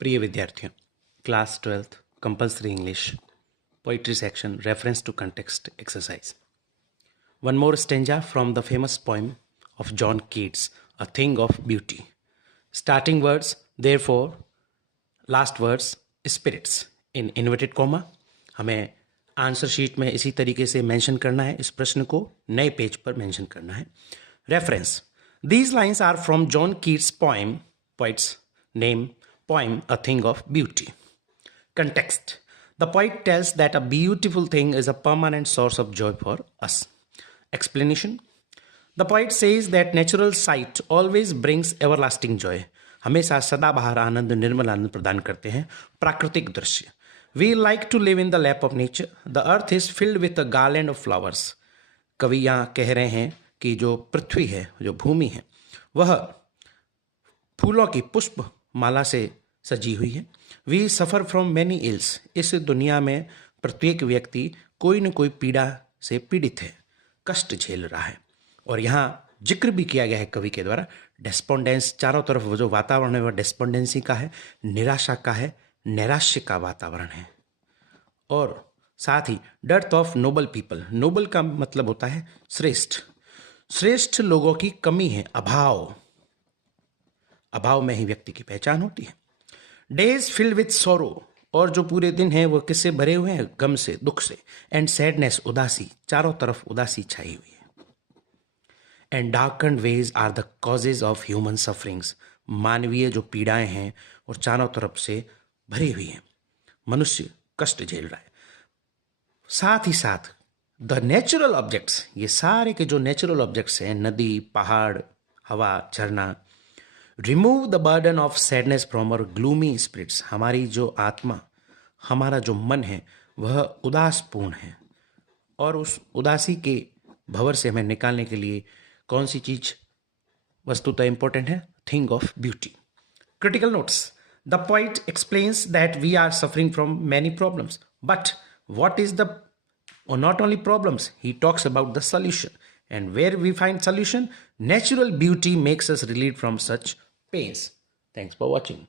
प्रिय विद्यार्थियों, class 12th compulsory English poetry section reference to context exercise. One more stanza from the famous poem of John Keats, A Thing of Beauty. Starting words, therefore, last words, spirits in inverted comma. हमें answer sheet में इसी तरीके से mention करना है. इस प्रश्न को नए पेज पर मेंशन करना है. Reference: These lines are from John Keats' poem, poet's name, poem A Thing of Beauty. Context: The poet tells that a beautiful thing is a permanent source of joy for us. Explanation: The poet says that natural sight always brings everlasting joy. हमेशा सदाबहार आनंद, निर्मल आनंद प्रदान करते हैं प्राकृतिक दृश्य. We like to live in the lap of nature. The earth is filled with a garland of flowers. कवि यहाँ कह रहे हैं कि जो पृथ्वी है, जो भूमि है, वह फूलों की पुष्प माला से सजी हुई है. We suffer from many ills. इस दुनिया में प्रत्येक व्यक्ति कोई न कोई पीड़ा से पीड़ित है, कष्ट झेल रहा है. और यहाँ जिक्र भी किया गया है कवि के द्वारा डेस्पोंडेंस. चारों तरफ वो जो वातावरण है वह डेस्पोंडेंसी का है, निराशा का है, नैराश्य का वातावरण है. और साथ ही dearth of noble people. Noble का मतलब होता है श्रेष्ठ. श्रेष्ठ लोगों की कमी है, अभाव. अभाव में ही व्यक्ति की पहचान होती है. डेज फिल्ड विथ सोरो. और जो पूरे दिन हैं वो किससे भरे हुए हैं? गम से, दुख से. एंड सैडनेस, उदासी. चारों तरफ उदासी छाई हुई है. And darkened ways are the causes of human sufferings. मानवीय जो पीड़ाएं हैं और चारों तरफ से भरी हुई हैं. मनुष्य कष्ट झेल रहा है. साथ ही साथ द नेचुरल ऑब्जेक्ट्स, ये सारे के जो नेचुरल ऑब्जेक्ट्स हैं, नदी, पहाड़, हवा, झरना, remove the burden of sadness from our gloomy spirits. हमारी जो आत्मा, हमारा जो मन है वह उदासपूर्ण है. और उस उदासी के भंवर से हमें निकालने के लिए कौन सी चीज वस्तुतः इंपॉर्टेंट है? Thing of beauty. Critical notes: the poet explains that we are suffering from many problems, but what is the, or not only problems, he talks about the solution. And where we find solution? Natural beauty makes us relieved from such pains. Thanks for watching.